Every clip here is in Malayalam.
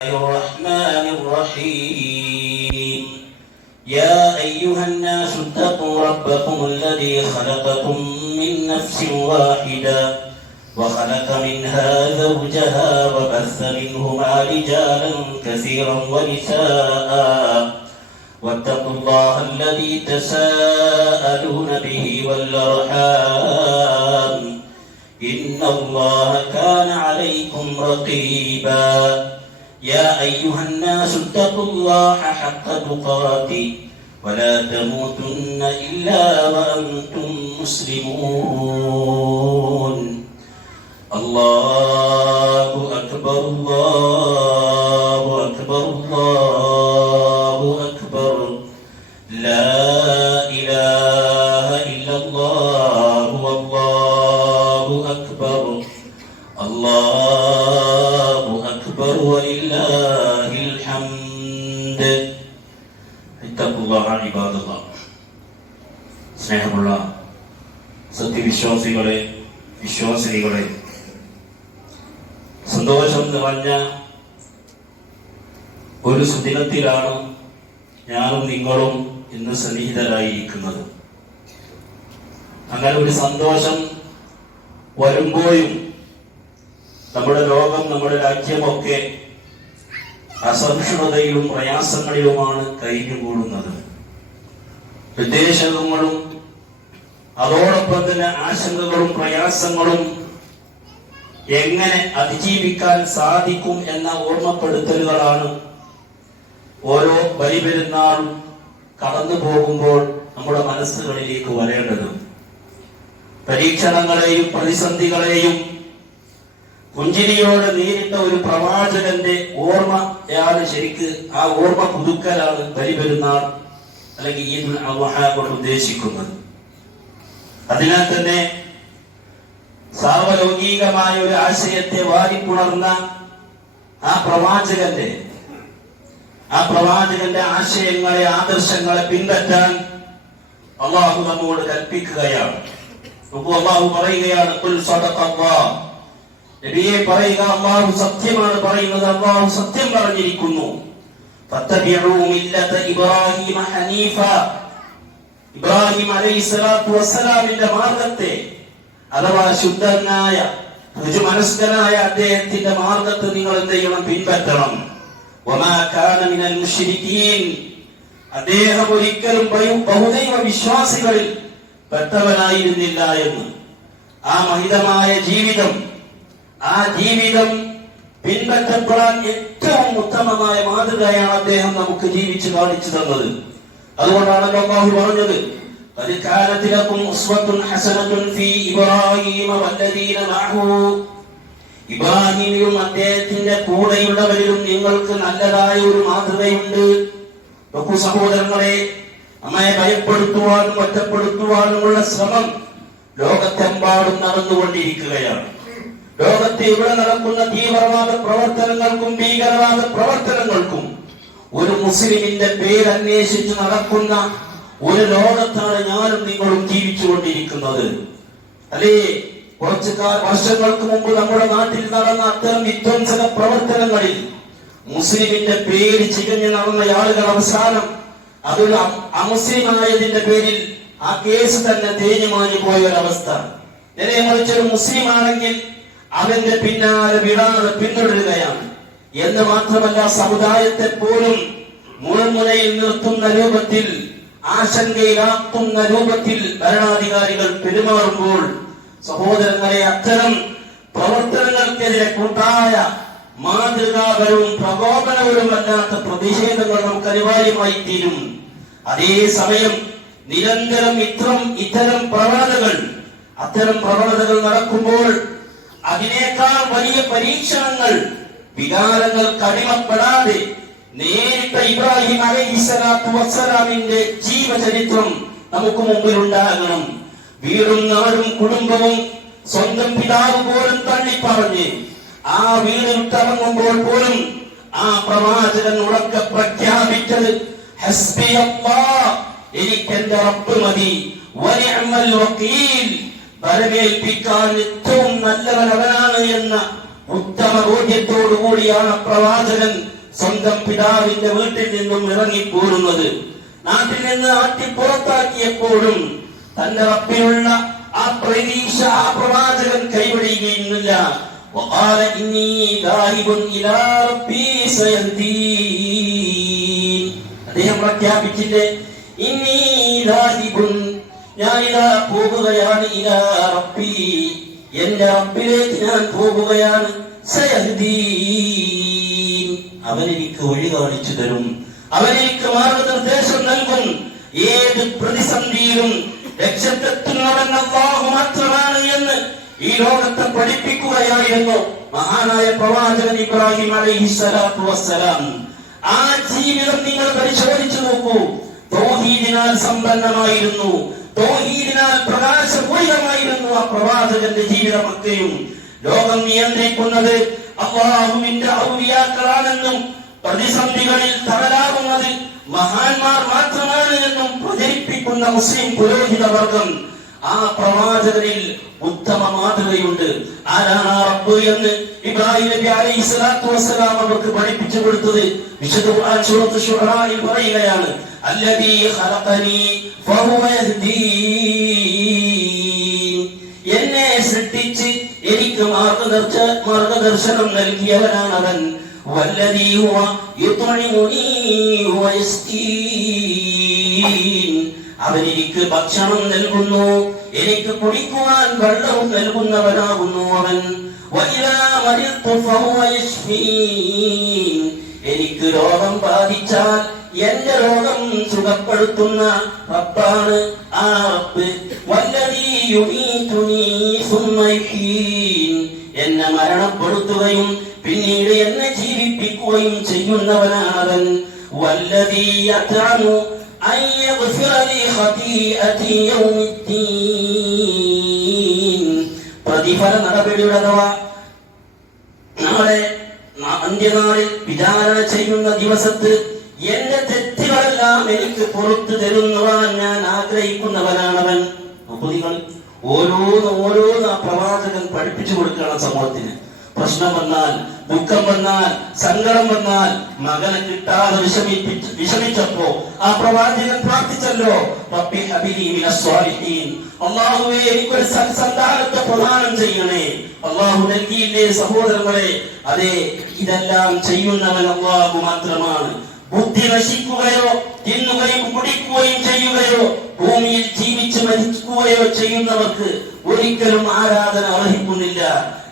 الرحمن الرحيم يا أيها الناس اتقوا ربكم الذي خلقكم من نفس واحدة وخلق منها زوجها وبث منهما رجالا كثيرا ونساء واتقوا الله الذي تساءلون به والأرحام إن الله كان عليكم رقيبا يا أيها الناس اتقوا الله حق تقاته ولا تموتن إلا وأنتم مسلمون الله أكبر الله أكبر الله أكبر لا إله إلا الله والله أكبر الله أكبر ولله الحمد اتقوا الله عباد الله സ്നേഹമുള്ള സത്യവിശ്വാസികളെ വിശ്വാസിനികളെ സന്തോഷം നിറഞ്ഞ ഒരു സുദിനത്തിലാണ് ഞാനും നിങ്ങളും ഇന്ന് സന്നിഹിതരായിരിക്കുന്നത്. അങ്ങനെ ഒരു സന്തോഷം വരുമ്പോഴും നമ്മുടെ ലോകം, നമ്മുടെ രാജ്യമൊക്കെ അസഹിഷ്ണുതയിലും പ്രയാസങ്ങളിലുമാണ് കഴിഞ്ഞുകൂടുന്നത്. വിദ്വേഷങ്ങളും അതോടൊപ്പം തന്നെ ആശങ്കകളും പ്രയാസങ്ങളും എങ്ങനെ അതിജീവിക്കാൻ സാധിക്കും എന്ന ഓർമ്മപ്പെടുത്തലുകളാണ് ഓരോ ബലിപെരുന്നാളും കടന്നു പോകുമ്പോൾ നമ്മുടെ മനസ്സുകളിലേക്ക് വരേണ്ടത്. പരീക്ഷണങ്ങളെയും പ്രതിസന്ധികളെയും പുഞ്ചിരിയോടെ നേരിട്ട ഒരു പ്രവാചകന്റെ ഓർമ്മയാണ് ശരിക്ക്, ആ ഓർമ്മ പുതുക്കലാണ് ബലിപെരുന്നാൾ അല്ലെങ്കിൽ ഈദുൽ അദ്ഹ കൊണ്ട് ഉദ്ദേശിക്കുന്നത്. അതിനാൽ തന്നെ സാർവലൗകികമായ ഒരു ആശയത്തെ വാരിപ്പുണർന്ന ആ പ്രവാചകന്റെ ആശയങ്ങളെ, ആദർശങ്ങളെ പിൻപറ്റാൻ അള്ളാഹു നമ്മോട് കൽപ്പിക്കുകയാണ്. അള്ളാഹു പറയുകയാണ്, ഖുൽ സദഖല്ലാഹ്, നബിയെ പറയുക, അള്ളാഹു സത്യമാണ് പറയുന്നത്, അള്ളാഹു സത്യം പറഞ്ഞിരിക്കുന്നു. ഫത്തബിഉ മില്ലത ഇബ്രാഹീമ ഹനീഫ, ഇബ്രാഹിം അലൈഹിസ്സലാത്തു വസ്സലാമിന്റെ മാർഗത്തെ, അഥവാ ശുദ്ധനായ ഋജുമനസ്കനായ അദ്ദേഹത്തിന്റെ മാർഗത്തെ നിങ്ങൾ എന്ത് ചെയ്യണം? പിൻപറ്റണം. വമാ കാന മിനൽ മുശ്രികീൻ, അദ്ദേഹം ഒരിക്കലും ബഹുദൈവ വിശ്വാസികളിൽ പെട്ടവനായിരുന്നില്ല എന്ന്. ആ മഹിതമായ ജീവിതം, ആ ജീവിതം പിൻപറ്റപ്പെടാൻ ഏറ്റവും ഉത്തമമായ മാതൃകയാണ് അദ്ദേഹം നമുക്ക് ജീവിച്ച് കാണിച്ചു തന്നത്. അതുകൊണ്ടാണ് അല്ലാഹു പറഞ്ഞത്, ഖദ് കാനത് ലകും ഉസ്വത്തുൻ ഹസനത്തുൻ ഫീ ഇബ്രാഹീമ വല്ലദീന മഅഹു, ഇബ്രാഹിമിലും അദ്ദേഹത്തിന്റെ കൂടെയുള്ളവരിലും നിങ്ങൾക്ക് നല്ലതായ ഒരു മാതൃകയുണ്ട്. നോക്കൂ സഹോദരങ്ങളെ, നമ്മെ ഭയപ്പെടുത്തുവാനും ഒറ്റപ്പെടുത്തുവാനുമുള്ള ശ്രമം ലോകത്തെമ്പാടും നടന്നുകൊണ്ടിരിക്കുകയാണ്. ലോകത്തെ ഇവിടെ നടക്കുന്ന തീവ്രവാദ പ്രവർത്തനങ്ങൾക്കും ഭീകരവാദ പ്രവർത്തനങ്ങൾക്കും ഒരു മുസ്ലിമിന്റെ പേരന്വേഷിച്ച് നടക്കുന്ന ഒരു ലോകത്താണ് ഞാനും നിങ്ങളും ജീവിച്ചുകൊണ്ടിരിക്കുന്നത്. അല്ലേ, കുറച്ചു വർഷങ്ങൾക്ക് മുമ്പ് നമ്മുടെ നാട്ടിൽ നടന്ന അത്തരം വിധ്വംസക പ്രവർത്തനങ്ങളിൽ മുസ്ലിമിന്റെ പേര് ചികഞ്ഞു നടന്ന ആളുകൾ അവസാനം അതൊരു അമുസ്ലിമായതിന്റെ പേരിൽ ആ കേസ് തന്നെ തേഞ്ഞുമാഞ്ഞു പോയ ഒരവസ്ഥ. നേരെ മറിച്ചൊരു മുസ്ലിം ആണെങ്കിൽ അവന്റെ പിന്നാലെ വിടാതെ പിന്തുടരുകയാണ്. എന്ന് മാത്രമല്ല, സമുദായത്തെ പോലും മുൾമുനയിൽ നിർത്തുന്ന രൂപത്തിൽ, ആശങ്കയിലാക്കുന്ന രൂപത്തിൽ ഭരണാധികാരികൾ പെരുമാറുമ്പോൾ സഹോദരങ്ങളെ, അത്തരം പ്രവർത്തനങ്ങൾക്കെതിരെ കൂട്ടായ മാതൃകാപരവും പ്രകോപനപരവുമല്ലാത്ത പ്രതിഷേധങ്ങൾ നമുക്ക് അനിവാര്യമായി തീരും. അതേസമയം നിരന്തരം ഇത്തരം പ്രവണതകൾ നടക്കുമ്പോൾ അതിനേക്കാൾ വലിയ പരീക്ഷണങ്ങൾ, വികാരങ്ങൾക്ക് അടിമപ്പെടാതെ നേരിട്ട ഇബ്രാഹിം അലൈഹിസ്സലാത്തു വസ്സലാമിന്റെ ജീവചരിത്രം നമുക്ക് മുമ്പിൽ ഉണ്ടാകണം. വീടും നാടും കുടുംബവും സ്വന്തം പിതാവ് പോലും തള്ളിപ്പറഞ്ഞ് ആ വീട് വിട്ടിറങ്ങുമ്പോൾ പോലും ആ പ്രവാചകൻ ഉറക്കെ പ്രഖ്യാപിച്ചത്, ഹസ്ബിയല്ലാഹ്, എനിക്ക് എന്റെ റബ്ബ് മതി, വനിഅമൽ വകീൽ, വരവേൽപ്പിക്കാൻ ഏറ്റവും നല്ലവൻ അവനാണ് എന്ന ഉത്തമ ബോധ്യത്തോടുകൂടിയാണ് പ്രവാചകൻ സ്വന്തം പിതാവിന്റെ വീട്ടിൽ നിന്നും ഇറങ്ങിപ്പോരുന്നത്. നാട്ടിൽ നിന്ന് നാട്ടിൽ പുറത്താക്കിയപ്പോഴും തന്റെ റബ്ബിലുള്ള ആ പ്രതീക്ഷ ആ പ്രവാചകൻ കൈവിടുകയുമില്ല. وقال إني ذاهب إلى ربي سيهدين. അദ്ദേഹം പ്രഖ്യാപിച്ചില്ലേ, ഇന്നി ദാഹിബുൻ, ഞാനിതാ പോകുകയാണ്, ഇലാ റബ്ബി, എന്റെ റബ്ബിലേക്ക് ഞാൻ പോകുകയാണ്, സയഹ്ദീൻ, അവൻ എനിക്ക് വഴി കാണിച്ചു തരും, അവൻ എനിക്ക് മാർഗനിർദ്ദേശം നൽകും. ഏത് പ്രതിസന്ധിയിലും രക്ഷത്തെത്തുന്നവൻ അല്ലാഹു മാത്രമാണ് എന്ന് ഈ ലോകത്തെ പഠിപ്പിക്കുകയായിരുന്നു മഹാനായ പ്രവാചകൻ ഇബ്രാഹിം അലൈഹിസ്സലാത്തു വസ്സലാം. ആ ജീവിതം നിങ്ങൾ പരിശോധിച്ചു നോക്കൂ. തൗഹീദിനാൽ സമ്പന്നമായിരുന്നു, തൗഹീദിനാൽ പ്രകാശപൂരിതമായിരുന്നു ആ പ്രവാചകന്റെ ജീവിതമൊക്കെയും. ലോകം നിയന്ത്രിക്കുന്നത് അല്ലാഹുവിന്റെ ഔലിയാക്കളാണെന്നും പ്രതിസന്ധികളിൽ തകരാവുന്നത് മഹാന്മാർ മാത്രമാണ് എന്നും പ്രചരിപ്പിക്കുന്ന മുസ്ലിം പുരോഹിത വർഗം. ആ പ്രവാചകനിൽ ഉത്തമ മാതൃകയുണ്ട്. ആരാണ് റബ്ബ് എന്ന് ഇബ്രാഹിം നബി അലൈഹിസ്സലാത്തു വസ്സലാം അവർക്ക് പഠിപ്പിച്ചു കൊടുത്തത് വിശുദ്ധ ഖുർആൻ സൂറത്ത് ശുഅറായിൽ പറയുകയാണ്, അല്ലദീ ഖലഖനി ഫഹുവ യഹ്ദീൻ, എന്നെ സൃഷ്ടിച്ച് എനിക്ക് മാർഗദർശനം നൽകിയവനാണ് അവൻ. വല്ലദീ ഹുവ യുത്ഇമുനി വയസ്കീൻ, അവൻ എനിക്ക് ഭക്ഷണം നൽകുന്നു, എനിക്ക് കുടിക്കുവാൻ വെള്ളവും നൽകുന്നവനാകുന്നു അവൻ. വഇദാ മരിദ്തു ഫഹുവ യശ്ഫീൻ, എനിക്ക് രോഗം ബാധിച്ചാൽ എന്റെ രോഗം സുഖപ്പെടുത്തുന്ന റബ്ബാണ് ആ റബ്ബ്. വല്ലദീ യുമീതുനി സുമ്മ യുഹീൻ, എന്നെ മരണപ്പെടുത്തുകയും പിന്നീട് എന്നെ ജീവിപ്പിക്കുകയും ചെയ്യുന്നവനാണ് അവൻ. വല്ലദീ യത്അമു أن يغفر لي خطيئتي يوم الدين, പ്രതിഫല നടപടിയുടെ നാളെ അന്ത്യനാളിൽ വിചാരണ ചെയ്യുന്ന ദിവസത്ത് എന്റെ തെറ്റുകളെല്ലാം എനിക്ക് പുറത്തു തരുന്നവൻ ഞാൻ ആഗ്രഹിക്കുന്നവനാണവൻ. ഓരോന്ന് ആ പ്രവാചകൻ പഠിപ്പിച്ചു കൊടുക്കുകയാണ് സമൂഹത്തിന്. പ്രശ്നം വന്നാൽ, ദുഃഖം വന്നാൽ, സങ്കടം വന്നാൽ, മകനെ കിട്ടാതെ വിഷമിച്ചപ്പോ ആ പ്രവാചകൻ പ്രാർത്ഥിച്ചല്ലോ, റബ്ബി ഹബിലി മിനസ് സ്വാലിഹീൻ, അല്ലാഹുവേ എനിക്കൊരു സന്താനത്തെ പ്രദാനം ചെയ്യണേ. അല്ലാഹു നൽകിയില്ലേ സഹോദരങ്ങളെ? അതെ, ഇതെല്ലാം ചെയ്യുന്നവൻ അല്ലാഹു മാത്രമാണ്. ബുദ്ധി നശിക്കുകയോ തിന്നുകയും കുടിക്കുകയും ചെയ്യുകയോ ഭൂമിയിൽ ജീവിച്ച് മരിക്കുകയോ ചെയ്യുന്നവർക്ക് ഒരിക്കലും ആരാധന അർഹിക്കുന്നില്ല.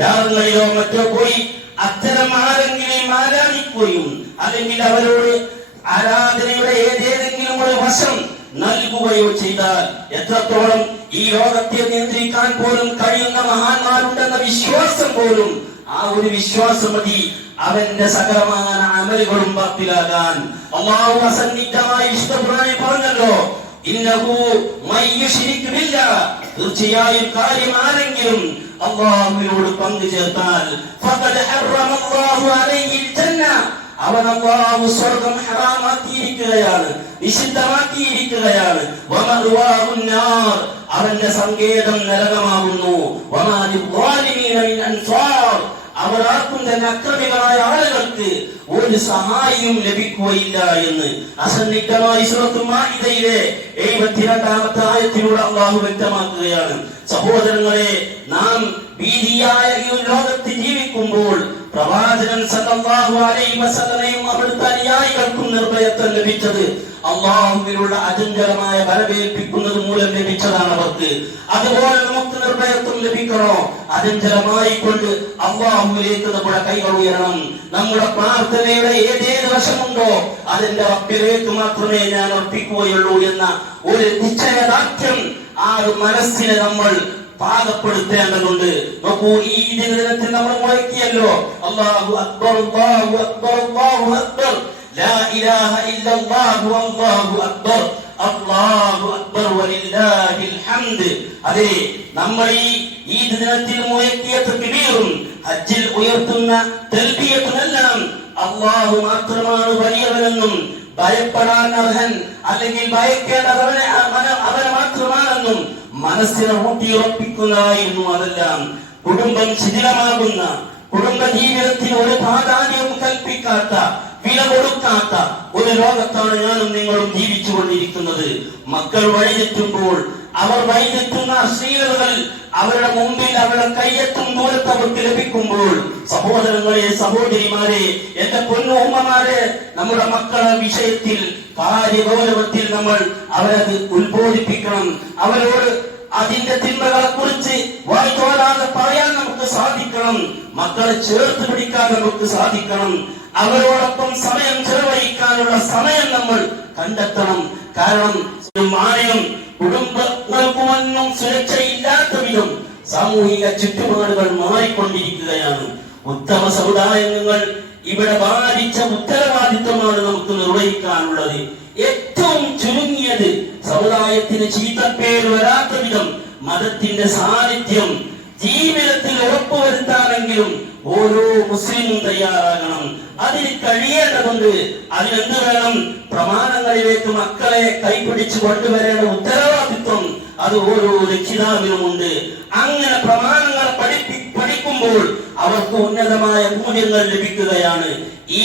രാഗങ്ങളിലോ മറ്റോ പോയി അത്തരം ആരെങ്കിലും ആരാധിക്കുകയും അല്ലെങ്കിൽ അവരോട് ആരാധനയുടെ ഏതെങ്കിലും ഒരു വശം നൽകുകയോ ചെയ്താൽ എത്രത്തോളം ഈ ലോകത്തെ നിയന്ത്രിക്കാൻ പോലും കഴിയുന്ന മഹാന്മാരുണ്ടെന്ന വിശ്വാസം പോലും, ആ ഒരു വിശ്വാസം മതി അവന്റെ സകലമായ അമലുകളും ബാത്തിലാകാൻ. അല്ലാഹു അസന്നിഗ്ധമായി ഇഷ്ടപ്രകാരം പറഞ്ഞല്ലോ, ഇന്നഹു മയ്യുശ്രിക് ബില്ലാഹ്, തീർച്ചയായും കാര്യം ആരെങ്കിലും അല്ലാഹുവിനോട് പങ്കു ചേർത്താൽ ഫഖദ് ഹറമല്ലാഹു അലൈഹിൽ ജന്ന, അവൻ അല്ലാഹു സ്വർഗ്ഗം ഹറാമാക്കിയിരിക്കുകയാണ്, നിഷിദ്ധമാക്കിയിരിക്കുകയാണ്. വമഅ്വാഹുൻ നാർ, അവന്റെ സങ്കേതം നരകമാകുന്നു. വമാ ലിദ്ദാലിമീന മിൻ അൻസാർ, അവർ ആർക്കും തന്നെ അക്രമികളായ ആളുകൾക്ക് ഒരു സഹായവും ലഭിക്കുകയില്ല എന്ന് അസന്നിഗ്ധമായി സൂറത്തുൽ മാഇദയിലെ 72-ാമത്തെ ആയത്തിലൂടെ അല്ലാഹു വ്യക്തമാക്കുകയാണ്. സഹോദരങ്ങളെ, നാം ഭീതിയായ ഈ ലോകത്ത് ജീവിക്കുമ്പോൾ പ്രവാചകൻ സല്ലല്ലാഹു അലൈഹി വസല്ലമയും അവിടുത്തെ അനുയായികൾക്കും നിർഭയത്വം ലഭിച്ചത് അല്ലാഹുവിലുള്ള അചഞ്ചലമായ ബലമേൽപ്പിക്കുന്നത് മൂലം ലഭിച്ചതാണ് അവർക്ക്. അതുപോലെ നമുക്ക് നിർഭയത്വം ലഭിക്കണോ? അചഞ്ചലമായി കൊണ്ട് അല്ലാഹുവിലേക്ക് നമ്മുടെ കൈകൾ ഉയരണം. നമ്മുടെ പ്രാർത്ഥനയുടെ ഏതേത് വശമുണ്ടോ അതിന്റെ റബ്ബിലേക്ക് മാത്രമേ ഞാൻ അർപ്പിക്കുകയുള്ളൂ എന്ന ഒരു നിശ്ചയദാർഢ്യം ആ ഒരു മനസ്സിനെ നമ്മൾ പാകപ്പെടുത്തേണ്ടതുണ്ട്. നോക്കൂ, ഈ ദിനത്തിൽ നമ്മൾ മുഴക്കിയല്ലോ, അല്ലാഹു അക്ബർ അല്ലാഹു അക്ബർ അല്ലാഹു അക്ബർ, ലാ ഇലാഹ ഇല്ലല്ലാഹു അല്ലാഹു അക്ബർ അല്ലാഹു അക്ബർ വലില്ലാഹിൽ ഹംദ്. അതെ, നമ്മൾ ഈ ദിനത്തിൽ മുഴക്കിയ തക്ബീറും ഹജ്ജിൽ ഉയർത്തുന്ന തൽബിയത്തുമെല്ലാം അല്ലാഹു മാത്രമാണ് വലിയവനെന്നും ഭയപ്പെടാൻ അർഹൻ അല്ലെങ്കിൽ ഭയക്കേണ്ടത് അവനെ മാത്രമാണെന്നും മനസ്സിനെ ഊട്ടിയുറപ്പിക്കുന്നതായിരുന്നു. അതെല്ലാം കുടുംബം ശിഥിലമാകുന്ന, കുടുംബ ജീവിതത്തിന് ഒരു പ്രാധാന്യവും കൽപ്പിക്കാത്ത, വില കൊടുക്കാത്ത ഒരു ലോകത്താണ് ഞാനും നിങ്ങളും ജീവിച്ചു കൊണ്ടിരിക്കുന്നത്. മക്കൾ വഴിതെറ്റുമ്പോൾ, അവർ വഴിതെറ്റുന്ന അശ്ലീലതകൾ അവരുടെ മുമ്പിൽ അവരുടെ കയ്യെത്തും ദൂരത്ത് അവർക്ക് ലഭിക്കുമ്പോൾ, സഹോദരങ്ങളെ, സഹോദരിമാരെ, എന്റെ പൊന്നു ഉമ്മമാരെ, നമ്മുടെ മക്കളെ വിഷയത്തിൽ കാര്യഗൗരവത്തിൽ നമ്മൾ അവരത് ഉത്ബോധിപ്പിക്കണം. അവരോട് അതിന്റെ തിന്മകളെ കുറിച്ച് വായ്തോരാതെ പറയാൻ നമുക്ക് സാധിക്കണം. മക്കളെ ചേർത്ത് പിടിക്കാൻ നമുക്ക് സാധിക്കണം. അവരോടൊപ്പം സമയം ചെലവഴിക്കാനുള്ള സമയം നമ്മൾ കണ്ടെത്തണം. കാരണം മാനയം കുടുംബങ്ങൾക്കുമൊന്നും സുരക്ഷയില്ലാത്ത വിധം സാമൂഹിക ചുറ്റുപാടുകൾ മാറിക്കൊണ്ടിരിക്കുകയാണ്. ഉത്തമ സമുദായങ്ങൾ ഇവിടെ ബാധിച്ച ഉത്തരവാദിത്വമാണ് നമുക്ക് നിർവഹിക്കാനുള്ളത്. ഏറ്റവും ചുരുങ്ങിയത് സമുദായത്തിന് ചീത്തപ്പേര് വരാത്ത വിധം മതത്തിന്റെ സാന്നിധ്യം ജീവിതത്തിൽ ഉറപ്പുവരുത്താനെങ്കിലും ഓരോ മുസ്ലിമും തയ്യാറാകണം. അതിന് കഴിയേണ്ടതുണ്ട്. അതിനെന്ത് വേണം? പ്രമാണങ്ങളിലേക്ക് മക്കളെ കൈപിടിച്ചു കൊണ്ടുവരേണ്ട ഉത്തരവാദിത്വം അത് ഓരോ രക്ഷിതാവിനുമുണ്ട്. അങ്ങനെ പ്രമാണങ്ങളെ പഠിക്കുമ്പോൾ അവർക്ക് ഉന്നതമായ മൂല്യങ്ങൾ ലഭിക്കുകയാണ്. ഈ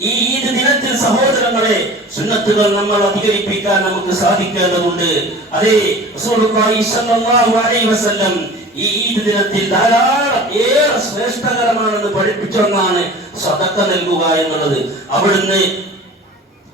ഈദ് ദിനത്തിൽ സഹോദരങ്ങളെ, സുന്നത്തുകൾ നമ്മൾ അധികരിപ്പിക്കാൻ നമുക്ക് സാധിക്കേണ്ടതുണ്ട്. അതേ, റസൂലുള്ളാഹി സ്വല്ലല്ലാഹു അലൈഹി വസല്ലം ഈ ഈദ് ദിനത്തിൽ ധാരാളം ഏറെ ശ്രേഷ്ഠകരമാണെന്ന് പഠിപ്പിച്ചൊന്നാണ് സദഖ നൽകുക എന്നുള്ളത്. അവിടുന്ന്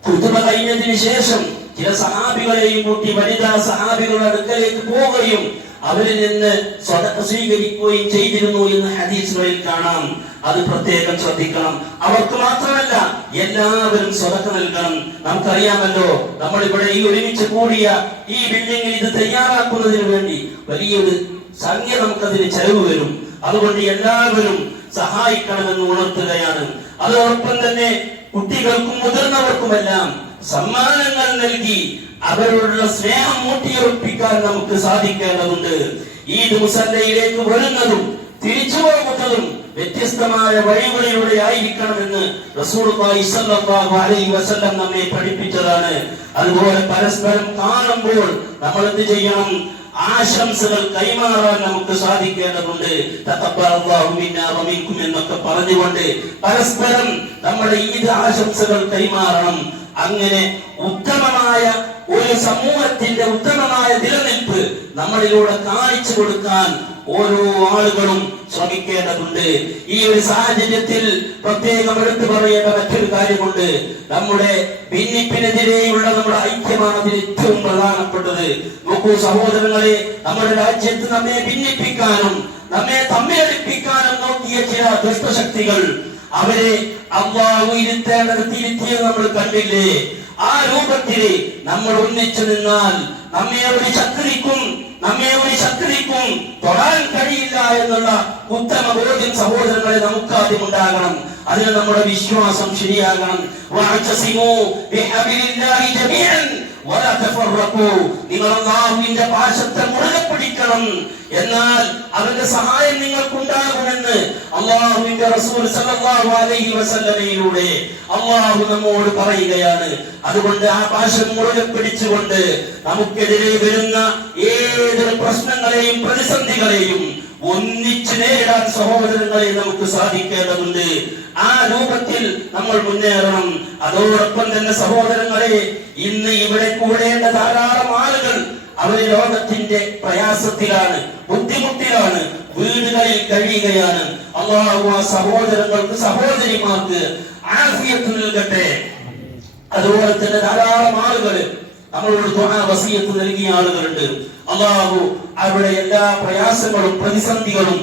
ഖുതുബ കഴിഞ്ഞതിന് ശേഷം ചില സഹാബികളെയും കൂട്ടി വനിതാ സഹാബികളുടെ അടുക്കലേക്ക് പോവുകയും അവരിൽ നിന്ന് സദഖ സ്വീകരിക്കുകയും ചെയ്തിരുന്നു എന്ന് ഹദീസുകളിൽ കാണാം. അത് പ്രത്യേകം ശ്രദ്ധിക്കണം. അവർക്ക് മാത്രമല്ല, എല്ലാവരും സദഖ നൽകണം. നമുക്കറിയാമല്ലോ, നമ്മൾ ഇവിടെ ഈ ഒരുമിച്ച് കൂടിയ ഈ ബിൽഡിംഗിൽ ഇത് തയ്യാറാക്കുന്നതിന് വേണ്ടി വലിയൊരു സംഖ്യ നമുക്കതിന് ചെലവ് വരും. അതുകൊണ്ട് എല്ലാവരും സഹായിക്കണമെന്ന് ഉണർത്തുകയാണ്. അതോടൊപ്പം തന്നെ കുട്ടികൾക്കും മുതിർന്നവർക്കുമെല്ലാം സമ്മാനങ്ങൾ നൽകി അവരോടുള്ള സ്നേഹം ഊട്ടിയുറപ്പിക്കാൻ നമുക്ക് സാധിക്കേണ്ടതുണ്ട്. ഈദ് മുസല്ലയിലേക്ക് വരുന്നതും തിരിച്ചു പോകുന്നതും വ്യത്യസ്തമായ വഴികളിലൂടെ ആയിരിക്കണമെന്ന് റസൂലുള്ളാഹി സ്വല്ലല്ലാഹു അലൈഹി വസല്ലം നമ്മെ പഠിപ്പിച്ചതാണ്. അതുപോലെ പരസ്പരം കാണുമ്പോൾ നമ്മൾ എന്ത് ചെയ്യണം? ആശംസകൾ കൈമാറാൻ നമുക്ക് സാധിക്കേണ്ടതുണ്ട്. തഖബ്ബലല്ലാഹു മിന്നാ വമിൻകും എന്നൊക്കെ പറഞ്ഞുകൊണ്ട് പരസ്പരം നമ്മുടെ ഈദ് ആശംസകൾ കൈമാറണം. അങ്ങനെ ഉത്തമമായ ഒരു സമൂഹത്തിന്റെ ഉത്തമമായ നിലനിൽപ്പ് നമ്മളിലൂടെ കാണിച്ചു കൊടുക്കാൻ ഓരോ ആളുകളും ശ്രമിക്കേണ്ടതുണ്ട്. ഈ ഒരു സാഹചര്യത്തിൽ പ്രത്യേകം എടുത്തു പറയേണ്ട മറ്റൊരു കാര്യമുണ്ട്. നമ്മുടെ ഭിന്നിപ്പിനെതിരെയുള്ള നമ്മുടെ ഐക്യമാണ് അതിൽ ഏറ്റവും പ്രധാനപ്പെട്ടത്. നോക്കൂ സഹോദരങ്ങളെ, നമ്മുടെ രാജ്യത്ത് നമ്മെ ഭിന്നിപ്പിക്കാനും നമ്മെ തമ്മിലടിപ്പിക്കാനും നോക്കിയ ചില ദുഷ്ടശക്തികൾ, അവരെ അല്ലാഹു ഇരുത്തേണ്ടത് ഇരുത്തിയത് നമ്മൾ കണ്ടില്ലേ? ആ രൂപത്തിൽ നമ്മൾ ഒന്നിച്ചു നിന്നാൽ നമ്മെ ഒരു ശക്തിക്കും തൊടാൻ കഴിയില്ല എന്നുള്ള ഉത്തമ ബോധ്യം സഹോദരങ്ങളെ നമുക്ക് ആദ്യം ഉണ്ടാകണം. അതിന് നമ്മുടെ വിശ്വാസം ശരിയാകണം. നിങ്ങൾ അല്ലാഹുവിന്റെ പാശത്തെ മുറുകെ പിടിക്കണം, എന്നാൽ അവന്റെ സഹായം നിങ്ങൾക്കുണ്ടാകുമെന്ന് അല്ലാഹുവിന്റെ റസൂൽ സല്ലല്ലാഹു അലൈഹി വസല്ലമയിലൂടെ അല്ലാഹു നമ്മോട് പറയുകയാണ്. അതുകൊണ്ട് ആ പാശം മുറുകെ പിടിച്ചുകൊണ്ട് നമുക്കെതിരെ വരുന്ന ഏതൊരു പ്രശ്നങ്ങളെയും പ്രതിസന്ധികളെയും ഒന്നിച്ചു നേരിടാൻ സഹോദരങ്ങളെ നമുക്ക് സാധിക്കേണ്ടതുണ്ട്. ആ രൂപത്തിൽ നമ്മൾ മുന്നേറണം. അതോടൊപ്പം തന്നെ സഹോദരങ്ങളെ, ഇന്ന് ഇവിടെ കൂടേണ്ട ധാരാളം ആളുകൾ അവര് ലോകത്തിന്റെ പ്രയാസത്തിലാണ്, ബുദ്ധിമുട്ടിലാണ്, വീടുകളിൽ കഴിയുകയാണ്. അല്ലാഹു ആ സഹോദരങ്ങൾക്ക്, സഹോദരിമാർക്ക് ആഫിയത്ത് നൽകട്ടെ. അതുപോലെ തന്നെ ധാരാളം ആളുകൾ നമ്മളോട് ദുആ വസിയത്ത് നൽകിയ ആളുകളുണ്ട്. അല്ലാഹു അവരുടെ എല്ലാ പ്രയാസങ്ങളും പ്രതിസന്ധികളും